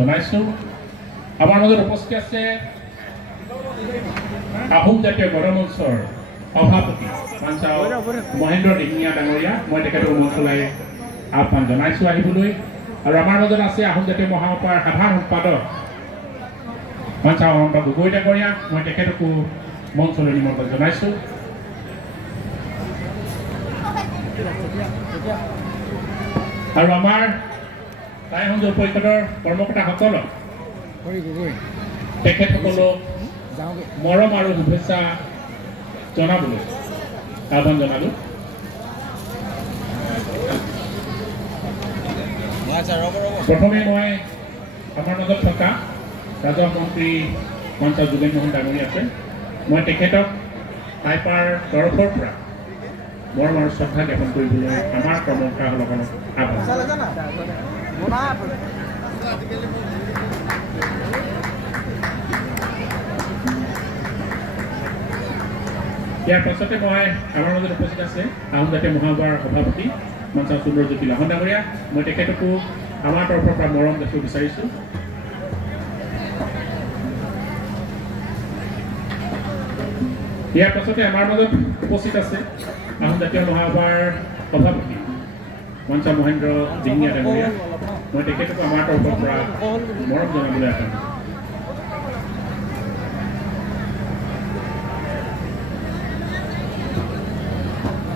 জনাইছোঁ। আমাৰ মাজত উপস্থিত আছে আহোম জাতীয় গণমঞ্চৰ সভাপতি পাঞ্চাও মহেন্দ্ৰ দিহিঙীয়া ডাঙৰীয়া। মই তেখেতক মঞ্চলৈ আহ্বান জনাইছোঁ আহিবলৈ। আৰু আমাৰ মাজত আছে আহোম জাতীয় মহাসভাৰ সাধাৰণ সম্পাদক পাঞ্চাও অনন্ত গগৈ ডাঙৰীয়া। মই তেখেতকো মঞ্চলৈ নিমন্ত্ৰণ জনাইছোঁ। আৰু আমাৰ টাই সংযোগ পৰিষদৰ কৰ্মকৰ্তাসকলক তেখেতসকলক মৰম আৰু শুভেচ্ছা জনাবলৈ আহ্বান জনালোঁ। প্ৰথমে মই আমাৰ মাজত থকা ৰাজহ মন্ত্ৰী পাঞ্চাও যোগেন মোহন ডাঙৰীয়া আছে। মই তেখেতক টাইপাৰ তৰফৰ পৰা মৰম আৰু শ্ৰদ্ধা জ্ঞাপন কৰিবলৈ আমাৰ কৰ্মকৰ্তাসকলক আহ্বান। ইয়াৰ পাছতে মই আমাৰ মাজত উপস্থিত আছে আহোম জাতীয় মহাসভাৰ সভাপতি পাঞ্চাও সুন্দৰজ্যোতি লাহন ডাঙৰীয়া। মই তেখেতকো আমাৰ তৰফৰ পৰা মৰম দেখিব বিচাৰিছোঁ। ইয়াৰ পাছতে আমাৰ মাজত উপস্থিত আছে আহোম জাতীয় মহাসভাৰ সভাপতি পাঞ্চাও মহেন্দ্ৰ দিহিঙীয়া ডাঙৰীয়া। মই তেখেতকো আমাৰ তৰফৰ পৰা মৰম জনাবলৈ আহ্বান।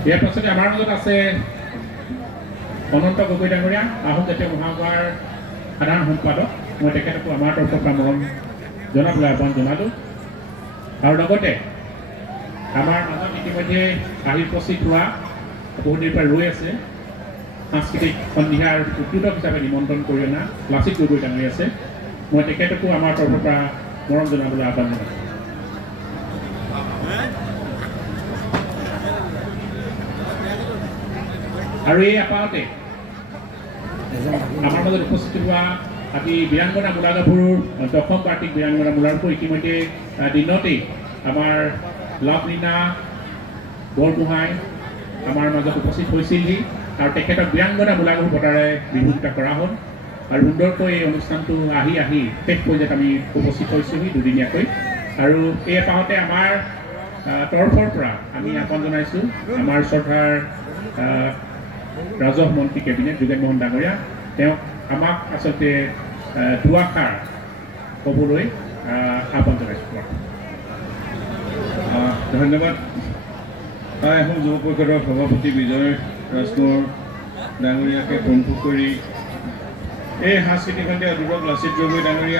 ইয়াৰ পাছতে আমাৰ মাজত আছে অনন্ত গগৈ ডাঙৰীয়া, আহোম জাতীয় মহাসভাৰ সাধাৰণ সম্পাদক। মই তেখেতকো আমাৰ তৰফৰ পৰা মৰম জনাবলৈ আহ্বান জনালোঁ। আৰু লগতে আমাৰ মাজত ইতিমধ্যে আহি উপস্থিত হোৱা বহুত দিনৰ পৰা ৰৈ আছে সাংস্কৃতিক সন্ধিয়াৰ উদ্বোধক হিচাপে নিমন্ত্ৰণ কৰি অনা লাচিত গগৈ ডাঙৰীয়া আছে। মই তেখেতকো আমাৰ তৰফৰ পৰা মৰম জনাবলৈ আহ্বান জনালোঁ। আৰু এই আপাহতে আমাৰ মাজত উপস্থিত হোৱা আজি বীৰাংগনা মূলা গাভৰুৰ দশম বাৰ্ষিক বীৰাংগনা মূলাৰকো ইতিমধ্যে দিনতেই আমাৰ লাভলীনা বৰগোহাঁই আমাৰ মাজত উপস্থিত হৈছিলহি। আৰু তেখেতক বীৰাংগনা মূলা গাভৰু বঁটাৰে বিভূষিত কৰা হ'ল। আৰু সুন্দৰকৈ এই অনুষ্ঠানটো আহি শেষ পৰ্যায়ত আমি উপস্থিত হৈছোঁহি দুদিনীয়াকৈ। আৰু এই এপাহতে আমাৰ তৰফৰ পৰা আমি আহ্বান জনাইছোঁ আমাৰ শ্ৰদ্ধাৰ ৰাজহ মন্ত্ৰী কেবিনেট যোগেন মোহন ডাঙৰীয়া। তেওঁক আমাক আচলতে দুআষাৰ ক'বলৈ আহ্বান জনাইছোঁ। ধন্যবাদ। টাই আহোম যুৱ পৰিষদৰ সভাপতি বিজয় ৰাজকোঁৱৰ ডাঙৰীয়াকে প্ৰমুখ কৰি এই সাংস্কৃতিক সন্ধিয়া উদ্বোধক লাচিত গগৈ ডাঙৰীয়া